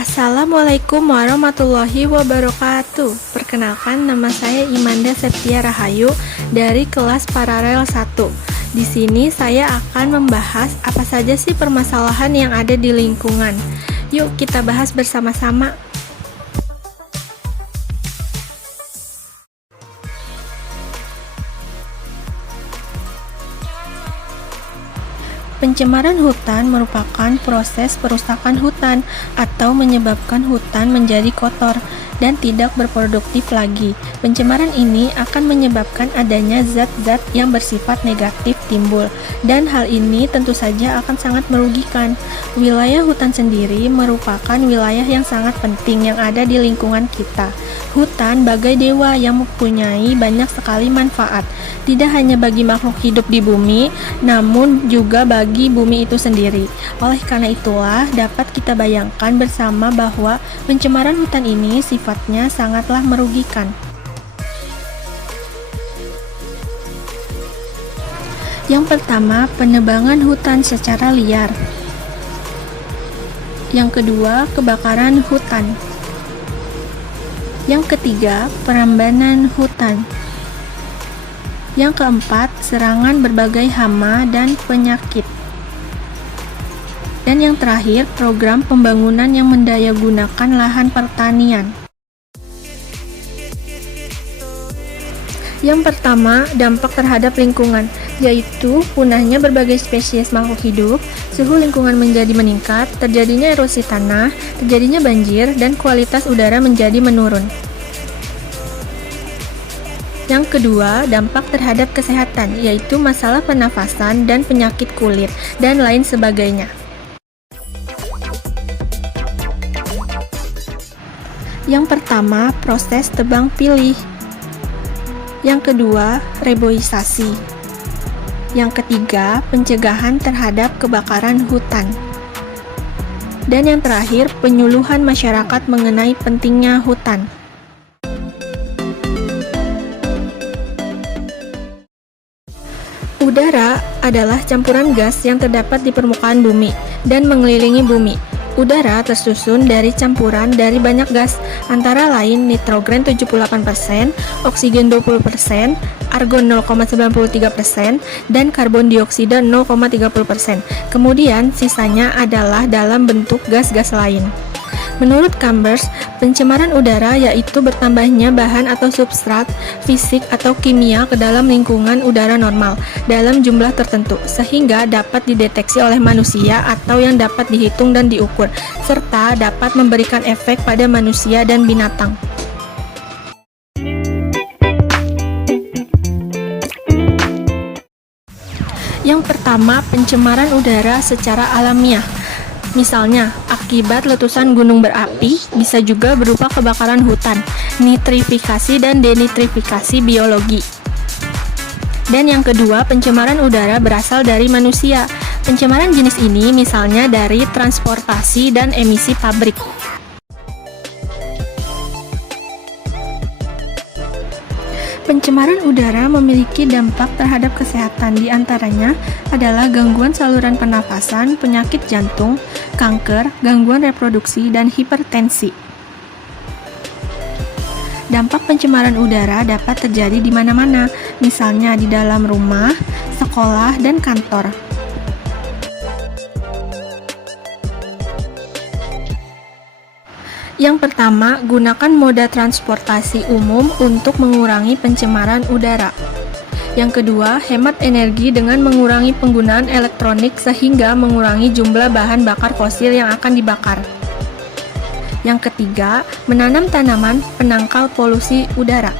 Assalamualaikum warahmatullahi wabarakatuh. Perkenalkan, nama saya Imanda Septia Rahayu dari kelas Paralel 1. Di sini saya akan membahas apa saja sih permasalahan yang ada di lingkungan. Yuk kita bahas bersama-sama. Pencemaran hutan merupakan proses perusakan hutan atau menyebabkan hutan menjadi kotor dan tidak berproduktif lagi. Pencemaran ini akan menyebabkan adanya zat-zat yang bersifat negatif timbul, dan hal ini tentu saja akan sangat merugikan. Wilayah hutan sendiri merupakan wilayah yang sangat penting yang ada di lingkungan kita. Hutan bagai dewa yang mempunyai banyak sekali manfaat, tidak hanya bagi makhluk hidup di bumi, namun juga bagi bumi itu sendiri. Oleh karena itulah, dapat kita bayangkan bersama bahwa pencemaran hutan ini sifatnya sangatlah merugikan. Yang pertama, penebangan hutan secara liar. Yang kedua, kebakaran hutan. Yang ketiga, perambanan hutan. Yang keempat, serangan berbagai hama dan penyakit. Dan yang terakhir, program pembangunan yang mendayagunakan lahan pertanian. Yang pertama, dampak terhadap lingkungan, yaitu punahnya berbagai spesies makhluk hidup, suhu lingkungan menjadi meningkat, terjadinya erosi tanah, terjadinya banjir, dan kualitas udara menjadi menurun. Yang kedua, dampak terhadap kesehatan, yaitu masalah pernafasan dan penyakit kulit, dan lain sebagainya. Yang pertama, proses tebang pilih. Yang kedua, reboisasi. Yang ketiga, pencegahan terhadap kebakaran hutan. Dan yang terakhir, penyuluhan masyarakat mengenai pentingnya hutan. Udara adalah campuran gas yang terdapat di permukaan bumi dan mengelilingi bumi. Udara tersusun dari campuran dari banyak gas, antara lain nitrogen 78%, oksigen 20%, argon 0,93%, dan karbon dioksida 0,30%. Kemudian sisanya adalah dalam bentuk gas-gas lain. Menurut Chambers, pencemaran udara yaitu bertambahnya bahan atau substrat fisik atau kimia ke dalam lingkungan udara normal dalam jumlah tertentu sehingga dapat dideteksi oleh manusia atau yang dapat dihitung dan diukur, serta dapat memberikan efek pada manusia dan binatang. Yang pertama, pencemaran udara secara alamiah. Misalnya, akibat letusan gunung berapi, bisa juga berupa kebakaran hutan, nitrifikasi dan denitrifikasi biologi. Dan yang kedua, pencemaran udara berasal dari manusia. Pencemaran jenis ini misalnya dari transportasi dan emisi pabrik. Pencemaran udara memiliki dampak terhadap kesehatan, di antaranya adalah gangguan saluran pernafasan, penyakit jantung, kanker, gangguan reproduksi, dan hipertensi. Dampak pencemaran udara dapat terjadi di mana-mana, misalnya di dalam rumah, sekolah, dan kantor. Yang pertama, gunakan moda transportasi umum untuk mengurangi pencemaran udara. Yang kedua, hemat energi dengan mengurangi penggunaan elektronik sehingga mengurangi jumlah bahan bakar fosil yang akan dibakar. Yang ketiga, menanam tanaman penangkal polusi udara.